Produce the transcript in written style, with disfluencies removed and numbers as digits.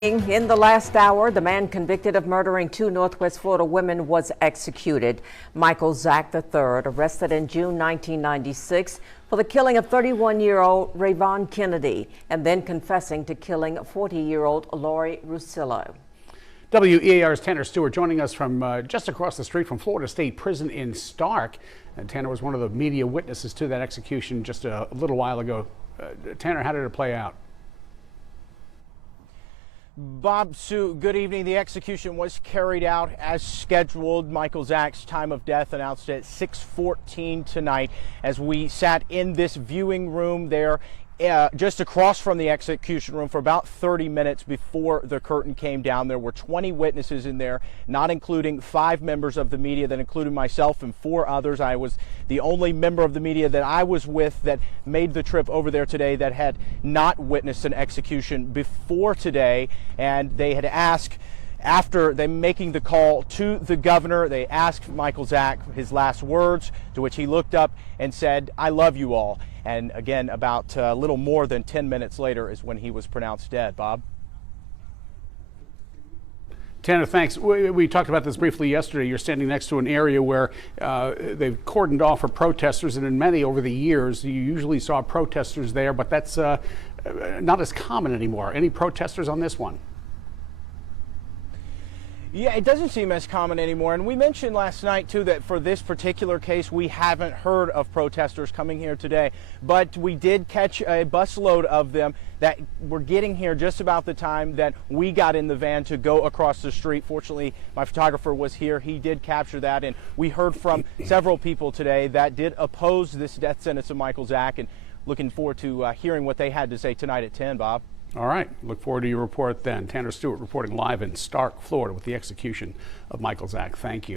In the last hour, the man convicted of murdering two Northwest Florida women was executed. Michael Zack III, arrested in June 1996 for the killing of 31-year-old Rayvon Kennedy and then confessing to killing 40-year-old Lori Russillo. WEAR's Tanner Stewart joining us from just across the street from Florida State Prison in Stark. And Tanner was one of the media witnesses to that execution just a little while ago. Tanner, how did it play out? Bob, Sue, good evening. The execution was carried out as scheduled. Michael Zack's time of death announced at 6:14 tonight as we sat in this viewing room there just across from the execution room for about 30 minutes before the curtain came down. There were 20 witnesses in there, not including 5 members of the media that included myself and 4 others. I was the only member of the media that I was with that made the trip over there today that had not witnessed an execution before today. And they had asked, after they making the call to the governor, they asked Michael Zack his last words, to which he looked up and said, "I love you all." And again, about a little more than 10 minutes later is when he was pronounced dead. Bob? Tanner, thanks. We talked about this briefly yesterday. You're standing next to an area where they've cordoned off for protesters, and in many over the years, you usually saw protesters there, but that's not as common anymore. Any protesters on this one? Yeah, it doesn't seem as common anymore. And we mentioned last night, too, that for this particular case, we haven't heard of protesters coming here today. But we did catch a busload of them that were getting here just about the time that we got in the van to go across the street. Fortunately, my photographer was here. He did capture that. And we heard from several people today that did oppose this death sentence of Michael Zack. And looking forward to hearing what they had to say tonight at 10, Bob. All right. Look forward to your report then. Tanner Stewart reporting live in Stark, Florida with the execution of Michael Zack. Thank you.